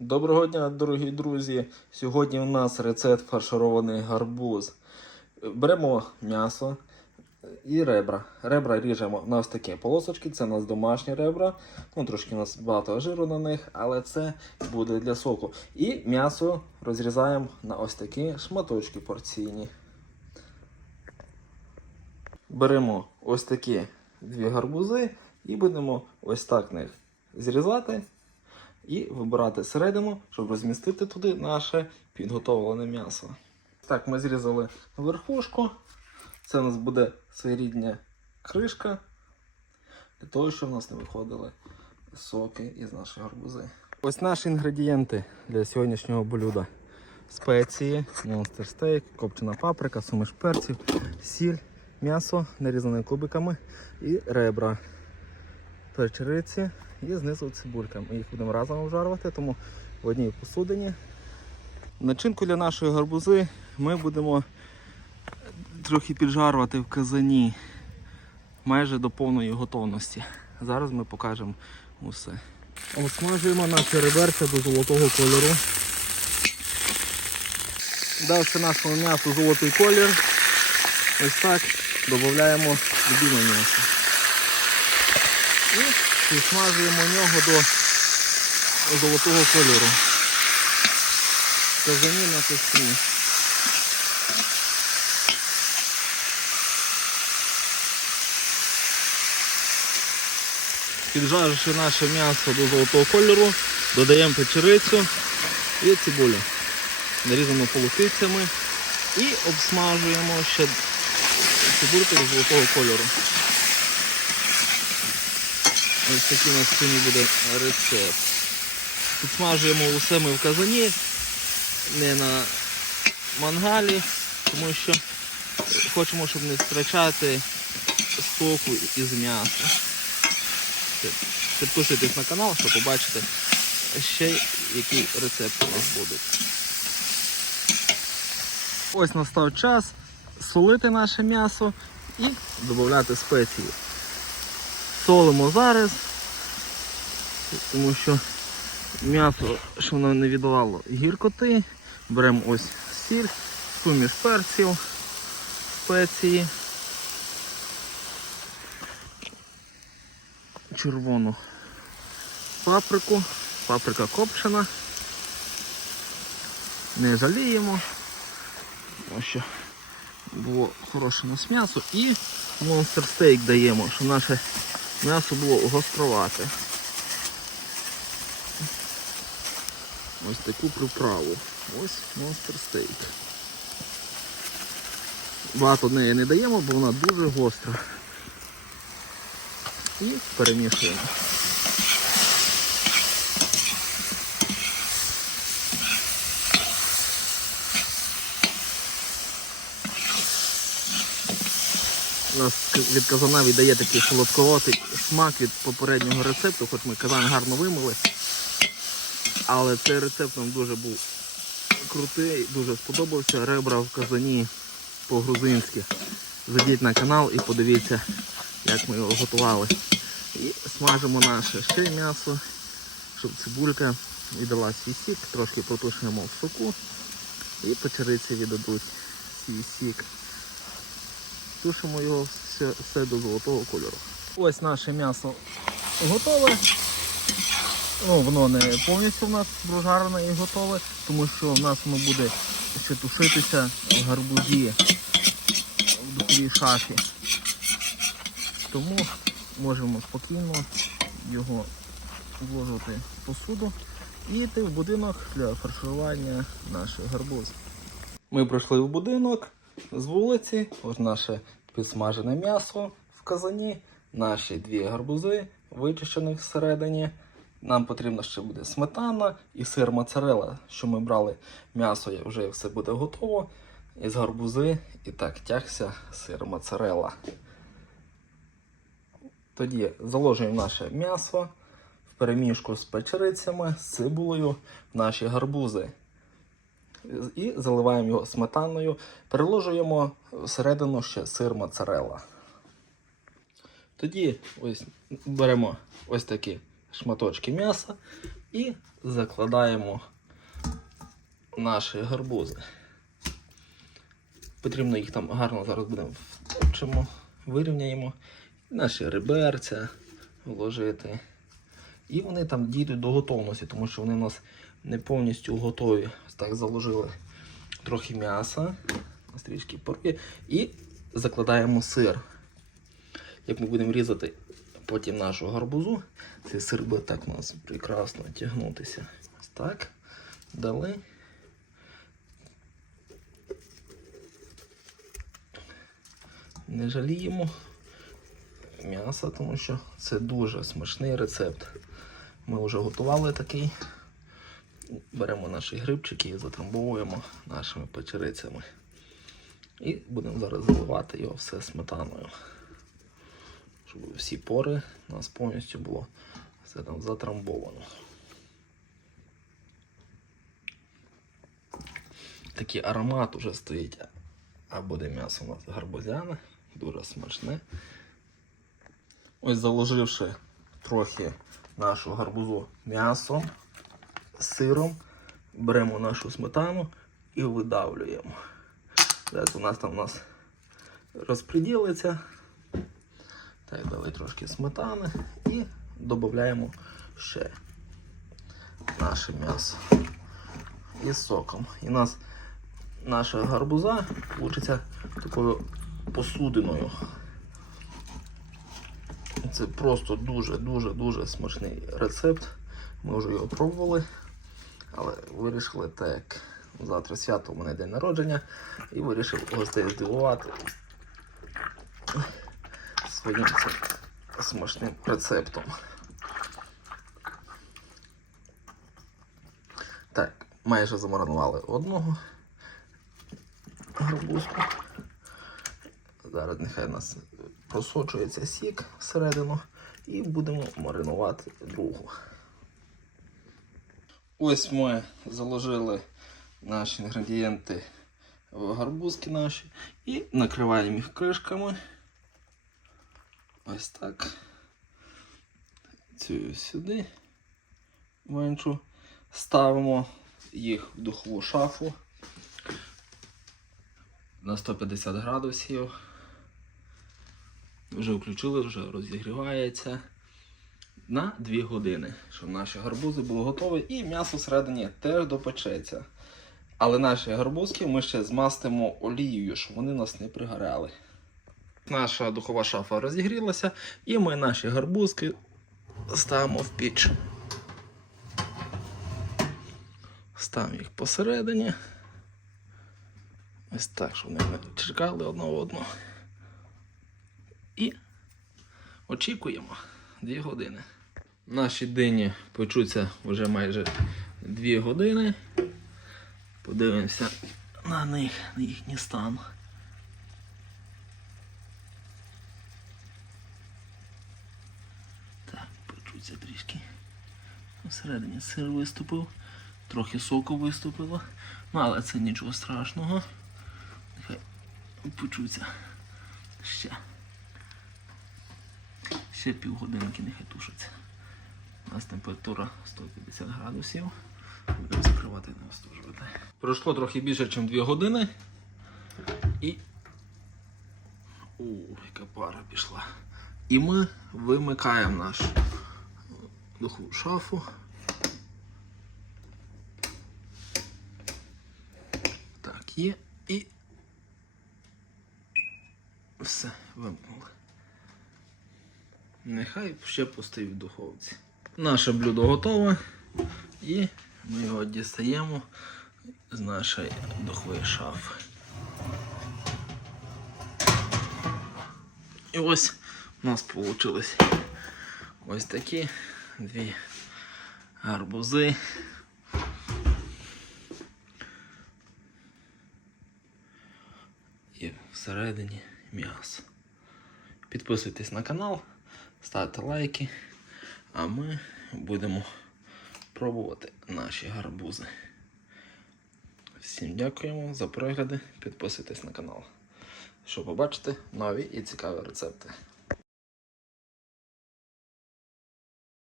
Доброго дня, дорогі друзі! Сьогодні у нас рецепт фарширований гарбуз. Беремо м'ясо і ребра. Ребра ріжемо на ось такі полосочки. Це у нас домашні ребра. Ну, трошки у нас багато жиру на них, але це буде для соку. І м'ясо розрізаємо на ось такі шматочки порційні. Беремо ось такі дві гарбузи і будемо ось так них зрізати і вибирати середину, щоб розмістити туди наше підготовлене м'ясо. Так, ми зрізали верхушку. Це у нас буде своєрідня кришка, для того, щоб у нас не виходили соки із нашої гарбузи. Ось наші інгредієнти для сьогоднішнього блюда. Спеції, монстер стейк, копчена паприка, суміш перців, сіль, м'ясо нарізане кубиками і ребра печериці і знизу цибулька. Ми їх будемо разом обжарувати, тому в одній посудині. Начинку для нашої гарбузи ми будемо трохи піджарувати в казані майже до повної готовності. Зараз ми покажемо усе. Обсмажуємо наші реберця до золотого кольору. Давши нашому м'ясу золотий колір, ось так додаємо любиме м'ясо. І підсмажуємо нього до золотого кольору. Казані на кострі. Піджаривши наше м'ясо до золотого кольору, додаємо печерицю і цибулю, нарізану полукицями і обсмажуємо ще цибульку до золотого кольору. Ось такий у нас сьогодні буде рецепт. Підсмажуємо усе ми в казані, не на мангалі, тому що хочемо, щоб не втрачати соку із м'яса. Підписуйтесь на канал, щоб побачити ще які рецепти у нас будуть. Ось настав час солити наше м'ясо і додати спеції солимо зараз, тому що м'ясо, що воно не віддавало гіркоти. Беремо ось сіль, суміш перців, спеції, червону паприку, паприка копчена. Не жаліємо, тому що було хороше у нас м'ясо і монстр стейк даємо, щоб наше м'ясо було гостровате. Ось таку приправу. Ось монстр стейк. Багато неї не даємо, бо вона дуже гостра. І перемішуємо. У нас від казана віддає такий солодковатий смак від попереднього рецепту, хоч ми казан гарно вимили. Але цей рецепт нам дуже був крутий, дуже сподобався. Ребра в казані по-грузинськи. Зайдіть на канал і подивіться, як ми його готували. І смажимо наше ще м'ясо, щоб цибулька віддала свій сік, трошки протушуємо в соку і печериці віддадуть свій сік. Тушимо його все, все до золотого кольору. Ось наше м'ясо готове. Ну, воно не повністю в нас прожарене і готове, тому що в нас воно буде ще тушитися в гарбузі в духовій шафі. Тому можемо спокійно його вложити в посуду і йти в будинок для фарширування наших гарбуз. Ми прийшли в будинок з вулиці, ось наше підсмажене м'ясо в казані, наші дві гарбузи, вичищені всередині. Нам потрібно ще буде сметана і сир моцарелла, що ми брали м'ясо, вже все буде готово. Із гарбузи і так тягся сир моцарелла. Тоді заложуємо наше м'ясо в перемішку з печерицями, з цибулею в наші гарбузи. І заливаємо його сметаною, переложуємо всередину ще сир моцарелла. Тоді ось беремо ось такі шматочки м'яса, І закладаємо наші гарбузи. Потрібно їх там гарно зараз будемо втопчемо, вирівняємо. Наші реберця вложити. І вони там дійдуть до готовності, тому що вони у нас не повністю готові. Ось так заложили трохи м'яса, стрічки порки і закладаємо сир. Як ми будемо різати потім нашу гарбузу, цей сир буде так у нас прекрасно тягнутися. Ось так. Дали. Не жаліємо м'яса, тому що це дуже смачний рецепт. Ми вже готували такий. Беремо наші грибчики і затрамбовуємо нашими печерицями. І будемо зараз заливати його все сметаною. Всі пори у нас повністю було все там затрамбовано. Такий аромат уже стоїть. А буде м'ясо у нас гарбузяне, дуже смачне. Ось заложивши трохи нашу гарбузу м'ясом, сиром, беремо нашу сметану і видавлюємо. Так, у нас там у нас розподілиться. Так, дали трошки сметани і додаємо ще наше м'ясо із соком. І у нас наша гарбуза вийде такою посудиною. Це просто дуже-дуже-дуже смачний рецепт. Ми вже його пробували, але вирішили так, завтра свято у мене день народження, і вирішив гостей здивувати своїм смачним рецептом. Так, майже замаринували одного гарбузку. Зараз нехай у нас просочується сік всередину і будемо маринувати другу. Ось ми заложили наші інгредієнти в гарбузки наші і накриваємо їх кришками. Ось так. Цю сюди меншу. Ставимо їх в духову шафу на 150 градусів. Вже включили, вже розігрівається на 2 години, щоб наші гарбузи були готові і м'ясо всередині теж допечеться. Але наші гарбузки ми ще змастимо олією, щоб вони нас не пригоряли. Наша духова шафа розігрілася, і ми наші гарбузки ставимо в піч. Ставимо їх посередині. Ось так, щоб вони не чекали одного одного. І очікуємо 2 години. Наші дині печуться вже майже 2 години. Подивимося на них, на їхній стан. Так, печуться трішки. Всередині сир виступив, трохи соку виступило. Ну, але це нічого страшного. Нехай печуться ще. Ще півгодинки нехай тушаться. У нас температура 150 градусів. Будемо закривати не остужувати. Пройшло трохи більше, ніж 2 години. І. У, яка пара пішла. І ми вимикаємо нашу духову шафу. Так, є. І. Все, вимкнули. Нехай ще постоїть в духовці. Наше блюдо готове і ми його дістаємо з нашої духової шафи. І ось у нас вийшли ось такі дві гарбузи. І всередині м'ясо. Підписуйтесь на канал, ставте лайки, а ми будемо пробувати наші гарбузи. Всім дякуємо за перегляди. Підписуйтесь на канал, щоб побачити нові і цікаві рецепти.